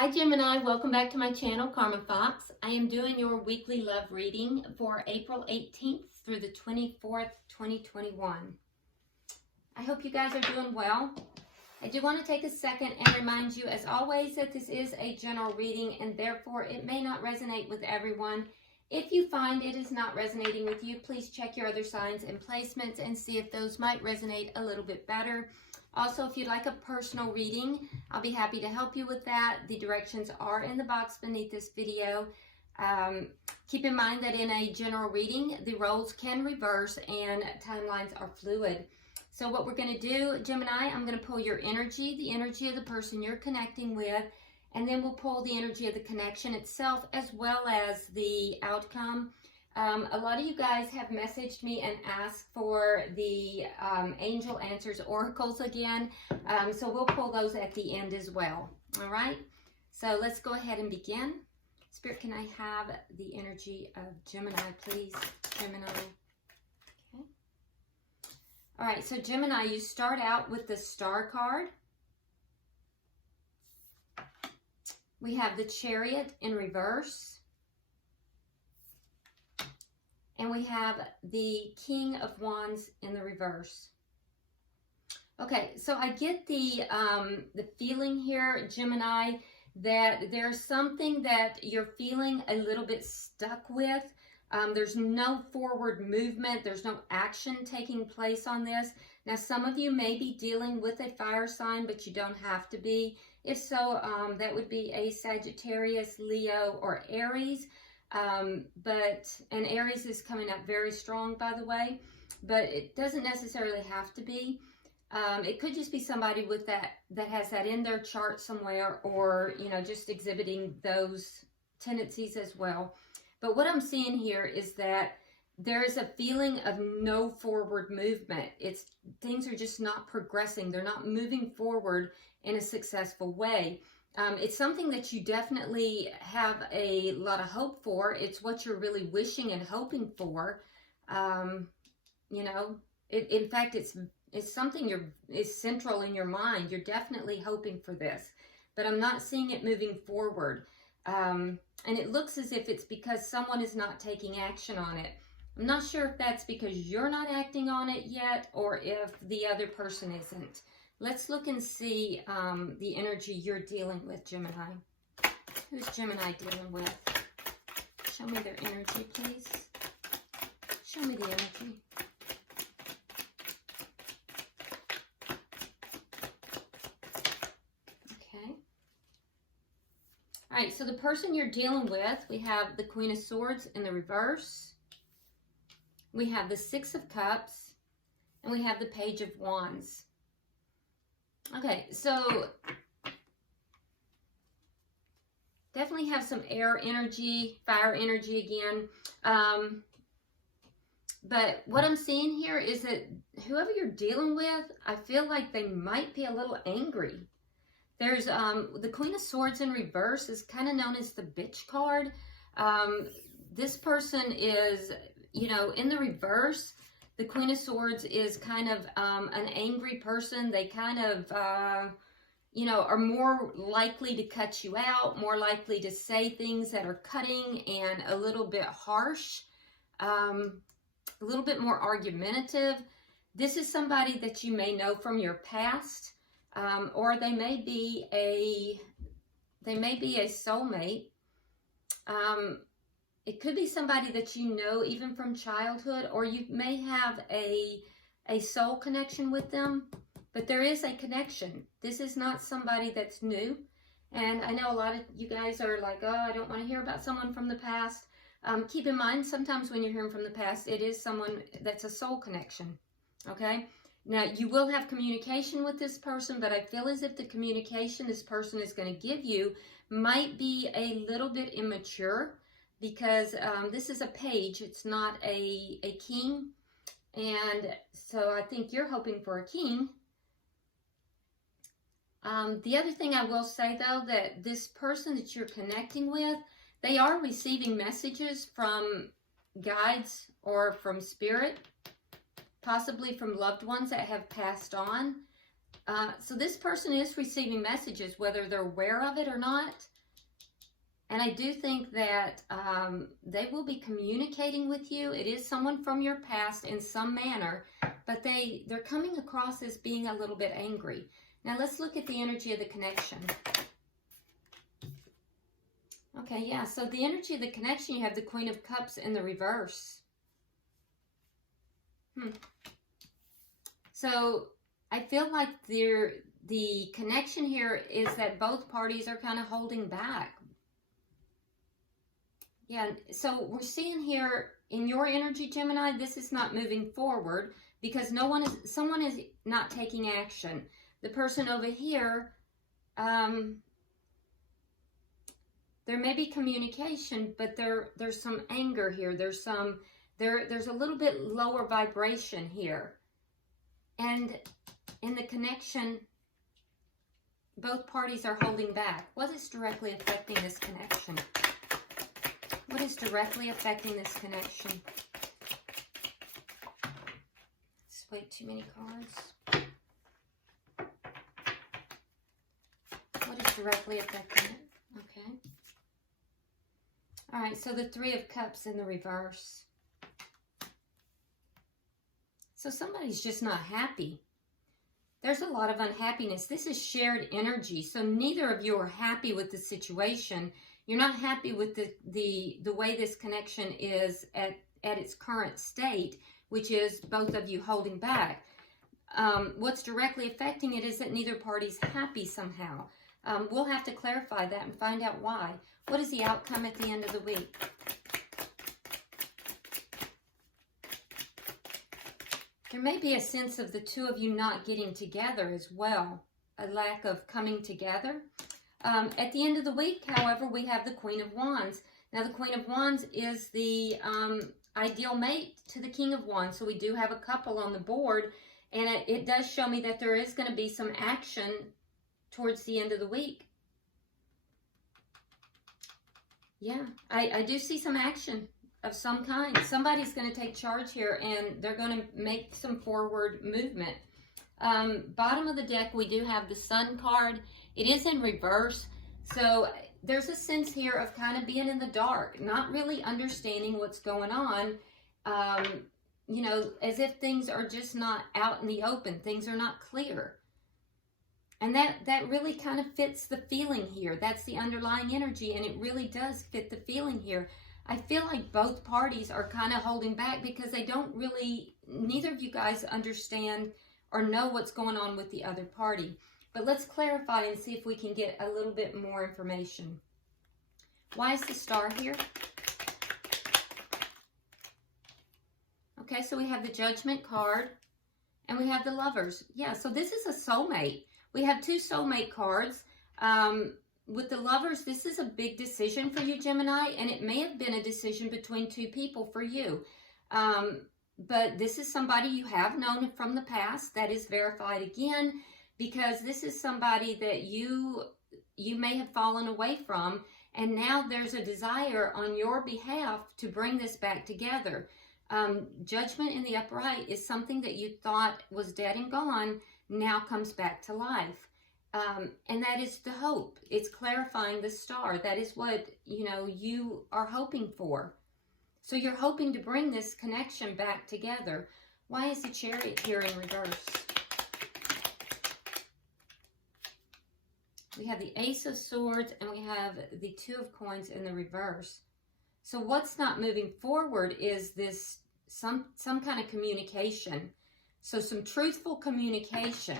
Hi Gemini, welcome back to my channel, Karma Fox. I am doing your weekly love reading for April 18th through the 24th, 2021. I hope you guys are doing well. I do want to take a second and remind you, as always, that this is a general reading and therefore it may not resonate with everyone. If you find it is not resonating with you, please check your other signs and placements and see if those might resonate a little bit better. Also, if you'd like a personal reading, I'll be happy to help you with that. The directions are in the box beneath this video. Keep in mind that in a general reading, the roles can reverse and timelines are fluid. So what we're going to do, Gemini, I'm going to pull your energy, the energy of the person you're connecting with, and then we'll pull the energy of the connection itself as well as the outcome. A lot of you guys have messaged me and asked for the angel answers oracles again. So we'll pull those at the end as well. All right. So let's go ahead and begin. Spirit, can I have the energy of Gemini, please? Gemini. Okay. All right. So Gemini, you start out with the Star card. We have the Chariot in reverse. And we have the King of Wands in the reverse. Okay, so I get the feeling here, Gemini, that there's something that you're feeling a little bit stuck with. There's no forward movement. There's no action taking place on this. Now, some of you may be dealing with a fire sign, but you don't have to be. If so, that would be a Sagittarius, Leo, or Aries. And Aries is coming up very strong, by the way, but it doesn't necessarily have to be. It could just be somebody with that has that in their chart somewhere, or, you know, just exhibiting those tendencies as well. But what I'm seeing here is that there is a feeling of no forward movement. Things are just not progressing. They're not moving forward in a successful way. It's something that you definitely have a lot of hope for. It's what you're really wishing and hoping for. You know, in fact, it's something is central in your mind. You're definitely hoping for this, but I'm not seeing it moving forward. And it looks as if it's because someone is not taking action on it. I'm not sure if that's because you're not acting on it yet, or if the other person isn't. Let's look and see the energy you're dealing with, Gemini. Who's Gemini dealing with? Show me their energy, please. Show me the energy. Okay. All right, so the person you're dealing with, we have the Queen of Swords in the reverse. We have the Six of Cups. And we have the Page of Wands. Okay, so definitely have some air energy, fire energy again. But what I'm seeing here is that whoever you're dealing with, I feel like they might be a little angry. There's the Queen of Swords in reverse is kind of known as the bitch card. This person is, you know, in the reverse. The Queen of Swords is kind of an angry person. They kind of, you know, are more likely to cut you out, more likely to say things that are cutting and a little bit harsh, a little bit more argumentative. This is somebody that you may know from your past, or they may be a soulmate. It could be somebody that you know even from childhood, or you may have a soul connection with them, but there is a connection. This is not somebody that's new. And I know a lot of you guys are like, oh, I don't want to hear about someone from the past. Keep in mind, sometimes when you're hearing from the past, it is someone that's a soul connection, okay? Now, you will have communication with this person, but I feel as if the communication this person is going to give you might be a little bit immature, because this is a page, it's not a king. And so I think you're hoping for a king. The other thing I will say, though, that this person that you're connecting with, they are receiving messages from guides or from spirit, possibly from loved ones that have passed on. So this person is receiving messages, whether they're aware of it or not. And I do think that they will be communicating with you. It is someone from your past in some manner, but they're coming across as being a little bit angry. Now let's look at the energy of the connection. Okay, yeah, so the energy of the connection, you have the Queen of Cups in the reverse. So I feel like the connection here is that both parties are kind of holding back. Yeah, so we're seeing here in your energy, Gemini, this is not moving forward because someone is not taking action. The person over here, there may be communication, but there's some anger here. There's a little bit lower vibration here. And in the connection, both parties are holding back. What is directly affecting this connection? What is directly affecting this connection? It's way too many cards. What is directly affecting it? Okay. All right, so the Three of Cups in the reverse. So somebody's just not happy. There's a lot of unhappiness. This is shared energy, so neither of you are happy with the situation. You're not happy with the way this connection is at its current state, which is both of you holding back. What's directly affecting it is that neither party's happy somehow. We'll have to clarify that and find out why. What is the outcome at the end of the week? There may be a sense of the two of you not getting together as well, a lack of coming together. At the end of the week, however, we have the Queen of Wands. Now, the Queen of Wands is the ideal mate to the King of Wands. So we do have a couple on the board, and it does show me that there is going to be some action towards the end of the week. Yeah, I do see some action of some kind. Somebody's going to take charge here, and they're going to make some forward movement. Bottom of the deck, we do have the Sun card. It is in reverse, so there's a sense here of kind of being in the dark, not really understanding what's going on, you know, as if things are just not out in the open. Things are not clear. And that really kind of fits the feeling here. That's the underlying energy, and it really does fit the feeling here. I feel like both parties are kind of holding back because they don't really, neither of you guys understand or know what's going on with the other party. But let's clarify and see if we can get a little bit more information. Why is the Star here? Okay, so we have the Judgment card and we have the Lovers. Yeah, so this is a soulmate. We have two soulmate cards. With the Lovers, this is a big decision for you, Gemini, and it may have been a decision between two people for you. But this is somebody you have known from the past. That is verified again, because this is somebody that you may have fallen away from, and now there's a desire on your behalf to bring this back together. Judgment in the upright is something that you thought was dead and gone, now comes back to life. And that is the hope. It's clarifying the Star. That is what, you know, you are hoping for. So you're hoping to bring this connection back together. Why is the Chariot here in reverse? We have the Ace of Swords and we have the Two of Coins in the reverse. So what's not moving forward is this some kind of communication. So some truthful communication.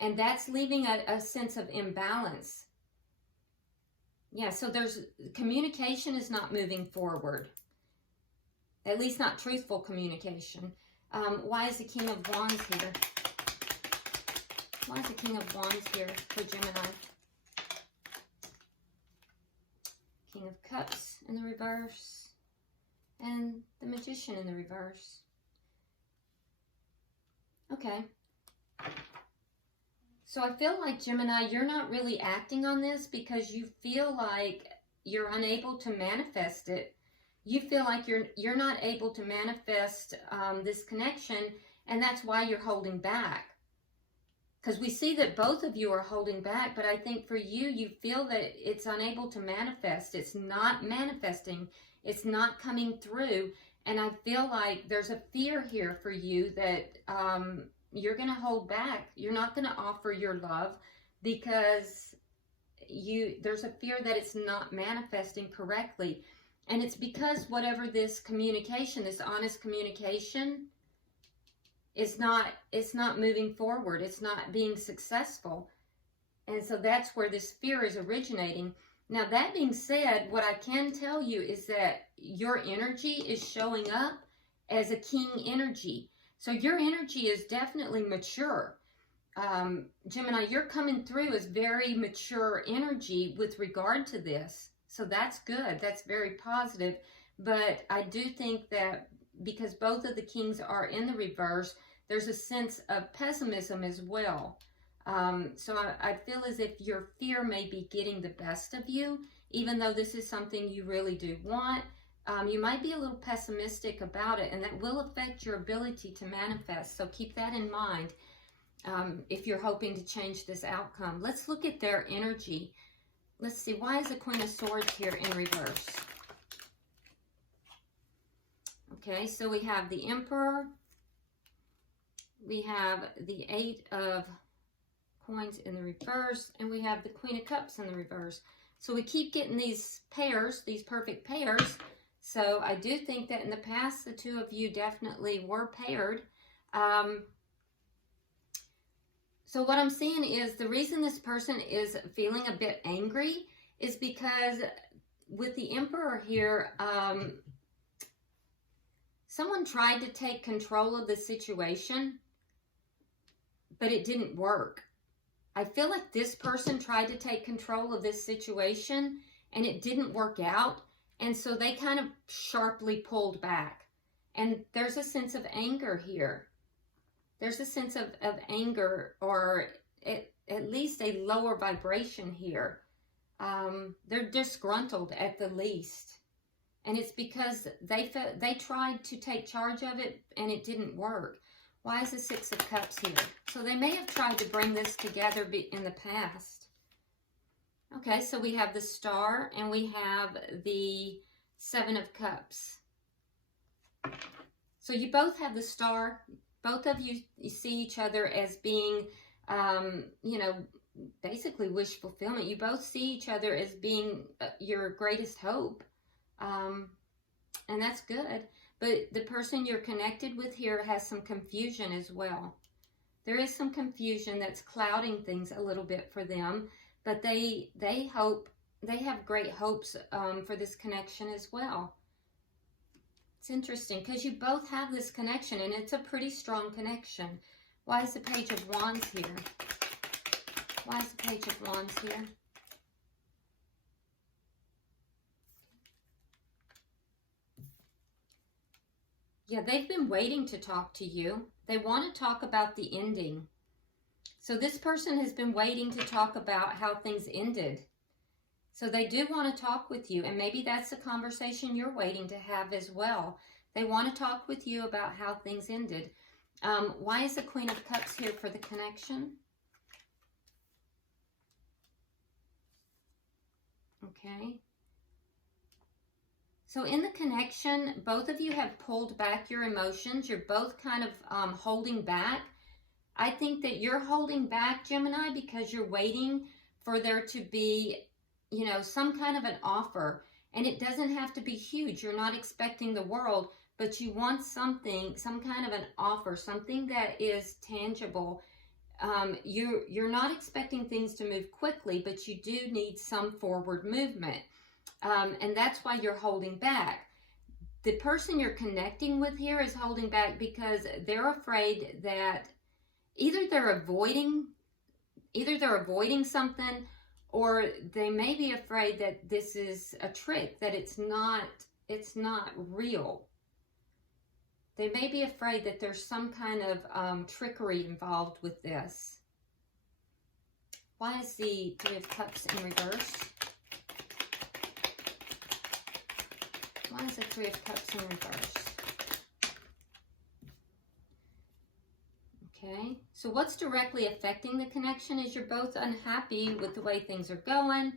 And that's leaving a sense of imbalance. Yeah, so communication is not moving forward. At least not truthful communication. Why is the King of Wands here? Why is the King of Wands here for Gemini? King of Cups in the reverse. And the Magician in the reverse. Okay. So I feel like, Gemini, you're not really acting on this because you feel like you're unable to manifest it. You feel like you're not able to manifest this connection, and that's why you're holding back. Because we see that both of you are holding back, but I think for you, you feel that it's unable to manifest. It's not manifesting. It's not coming through. And I feel like there's a fear here for you that you're going to hold back. You're not going to offer your love because there's a fear that it's not manifesting correctly. And it's because whatever this communication, this honest communication, it's not moving forward. It's not being successful. And so that's where this fear is originating. Now, that being said, what I can tell you is that your energy is showing up as a king energy. So your energy is definitely mature. Gemini, you're coming through as very mature energy with regard to this. So that's good. That's very positive. But I do think that because both of the kings are in the reverse, there's a sense of pessimism as well. So I feel as if your fear may be getting the best of you, even though this is something you really do want. You might be a little pessimistic about it, and that will affect your ability to manifest. So keep that in mind if you're hoping to change this outcome. Let's look at their energy. Let's see, why is the Queen of Swords here in reverse? Okay, so we have the Emperor. We have the Eight of Coins in the reverse, and we have the Queen of Cups in the reverse. So we keep getting these pairs, these perfect pairs. So I do think that in the past, the two of you definitely were paired. So what I'm seeing is the reason this person is feeling a bit angry is because with the Emperor here, someone tried to take control of the situation, but it didn't work. I feel like this person tried to take control of this situation and it didn't work out. And so they kind of sharply pulled back. And there's a sense of anger here. There's a sense of anger, or at least a lower vibration here. They're disgruntled at the least. And it's because they tried to take charge of it and it didn't work. Why is the Six of Cups here? So they may have tried to bring this together in the past. Okay, so we have the Star and we have the Seven of Cups. So you both have the Star. Both of you see each other as being, you know, basically wish fulfillment. You both see each other as being your greatest hope. And that's good. But the person you're connected with here has some confusion as well. There is some confusion that's clouding things a little bit for them. But they have great hopes for this connection as well. It's interesting because you both have this connection and it's a pretty strong connection. Why is the Page of Wands here? Why is the Page of Wands here? Yeah, they've been waiting to talk to you. They want to talk about the ending. So this person has been waiting to talk about how things ended. So they do want to talk with you, and maybe that's the conversation you're waiting to have as well. They want to talk with you about how things ended. Why is the Queen of Cups here for the connection? Okay. So in the connection, both of you have pulled back your emotions. You're both kind of holding back. I think that you're holding back, Gemini, because you're waiting for there to be, you know, some kind of an offer. And it doesn't have to be huge. You're not expecting the world, but you want something, some kind of an offer, something that is tangible. You're not expecting things to move quickly, but you do need some forward movement. And that's why you're holding back. The person you're connecting with here is holding back because they're afraid that either they're avoiding something, or they may be afraid that this is a trick, that it's not real. They may be afraid that there's some kind of trickery involved with this. Why is the Three of Cups in reverse? Why is the Three of Cups in reverse? Okay, So what's directly affecting the connection is you're both unhappy with the way things are going.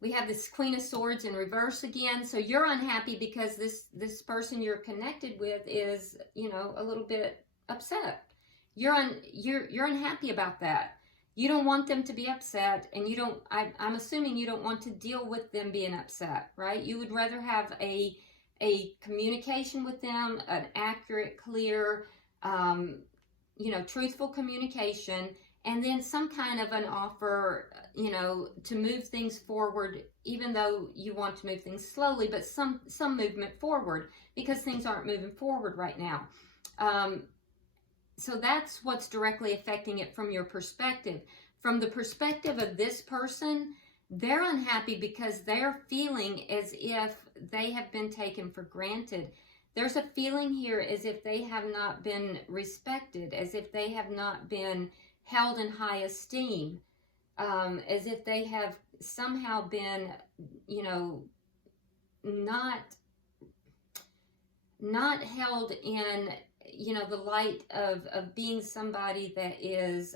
We have this Queen of Swords in reverse again. So you're unhappy because this person you're connected with is, you know, a little bit upset. You're unhappy about that. You don't want them to be upset, and you don't, I'm assuming you don't want to deal with them being upset, right? You would rather have a communication with them, an accurate, clear, you know, truthful communication, and then some kind of an offer, you know, to move things forward, even though you want to move things slowly, but some movement forward, because things aren't moving forward right now. So that's what's directly affecting it from your perspective. From the perspective of this person, they're unhappy because they're feeling as if they have been taken for granted. There's a feeling here as if they have not been respected, as if they have not been held in high esteem, as if they have somehow been, you know, not held in, you know, the light of being somebody that is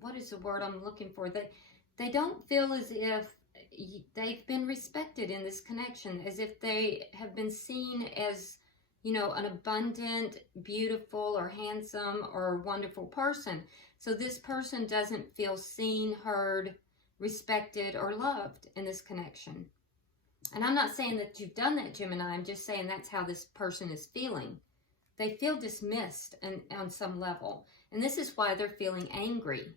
what is the word I'm looking for? They don't feel as if they've been respected in this connection, as if they have been seen as, you know, an abundant, beautiful, or handsome, or wonderful person. So this person doesn't feel seen, heard, respected, or loved in this connection. And I'm not saying that you've done that, Gemini. I'm just saying that's how this person is feeling. They feel dismissed on some level. And this is why they're feeling angry.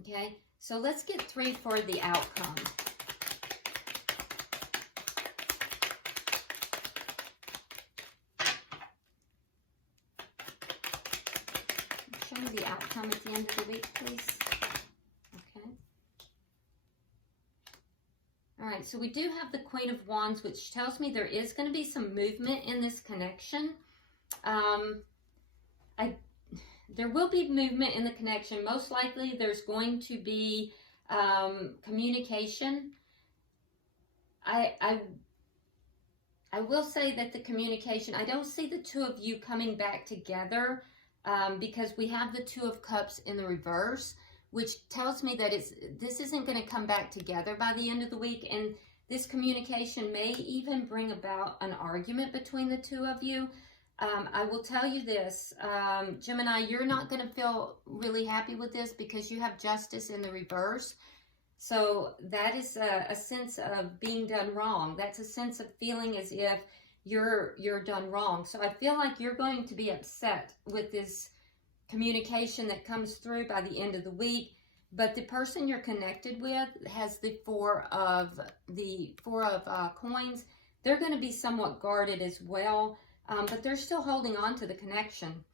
Okay, so let's get 3 for the outcome. Show me the outcome at the end of the week, please. Okay. All right, so we do have the Queen of Wands, which tells me there is going to be some movement in this connection. There will be movement in the connection. Most likely there's going to be communication. I will say that the communication, I don't see the two of you coming back together because we have the Two of Cups in the reverse, which tells me that this isn't going to come back together by the end of the week, and this communication may even bring about an argument between the two of you. I will tell you this, Gemini, you're not going to feel really happy with this because you have Justice in the reverse. So that is a sense of being done wrong. That's a sense of feeling as if you're done wrong. So I feel like you're going to be upset with this communication that comes through by the end of the week. But the person you're connected with has the four of coins. They're going to be somewhat guarded as well. But they're still holding on to the connection.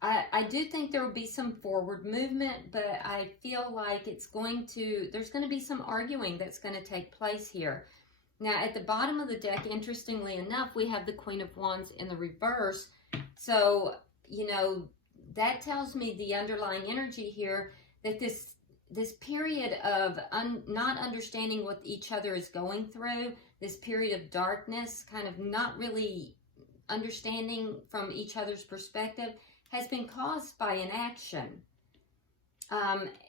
I do think there will be some forward movement, but I feel like there's going to be some arguing that's going to take place here. Now, at the bottom of the deck, interestingly enough, we have the Queen of Wands in the reverse. So, you know, that tells me the underlying energy here that this period of not understanding what each other is going through, this period of darkness, kind of not really understanding from each other's perspective, has been caused by inaction.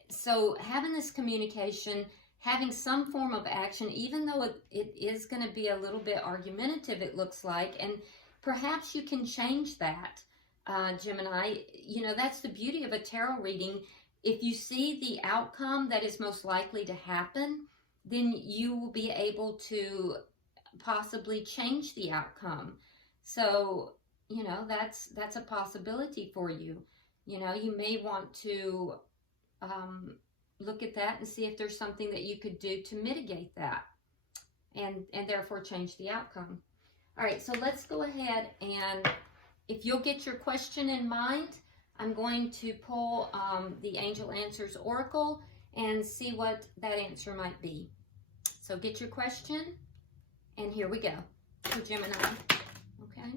So having this communication, having some form of action, even though it is going to be a little bit argumentative, it looks like, and perhaps you can change that, Gemini. You know, that's the beauty of a tarot reading. If you see the outcome that is most likely to happen, then you will be able to possibly change the outcome. So, you know, that's a possibility for you. You know, you may want to look at that and see if there's something that you could do to mitigate that and therefore change the outcome. All right, so let's go ahead, and if you'll get your question in mind, I'm going to pull the Angel Answers Oracle and see what that answer might be. So get your question, and here we go for Gemini. Okay.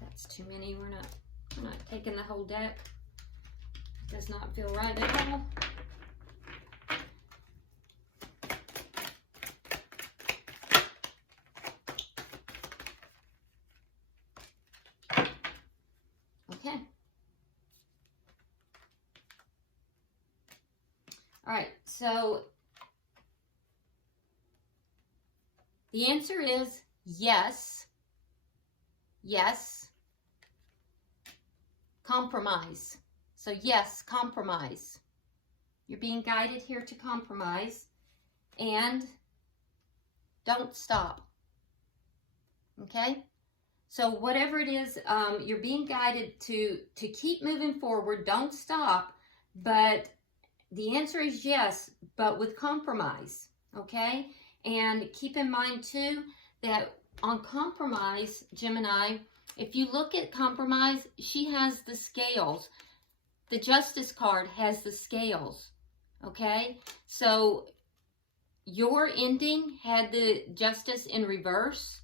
That's too many. We're not taking the whole deck. It does not feel right at all. So the answer is yes. Yes. Compromise. So yes, compromise. You're being guided here to compromise. And don't stop. Okay? So whatever it is, you're being guided to keep moving forward. Don't stop. But the answer is yes, but with compromise. Okay? And keep in mind too that on compromise, Gemini, if you look at compromise, she has the scales. The Justice card has the scales. Okay? So your ending had the Justice in reverse.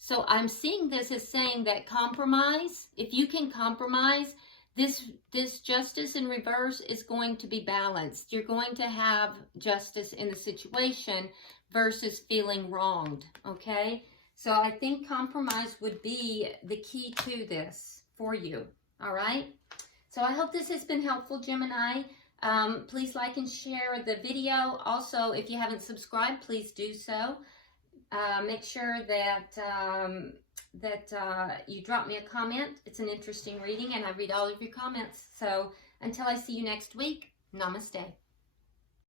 So I'm seeing this as saying that compromise, if you can compromise, this Justice in reverse is going to be balanced. You're going to have justice in the situation versus feeling wronged, okay? So I think compromise would be the key to this for you, all right? So I hope this has been helpful, Gemini. Please like and share the video. Also, if you haven't subscribed, please do so. Make sure that you drop me a comment. It's an interesting reading, and I read all of your comments. So until I see you next week, namaste.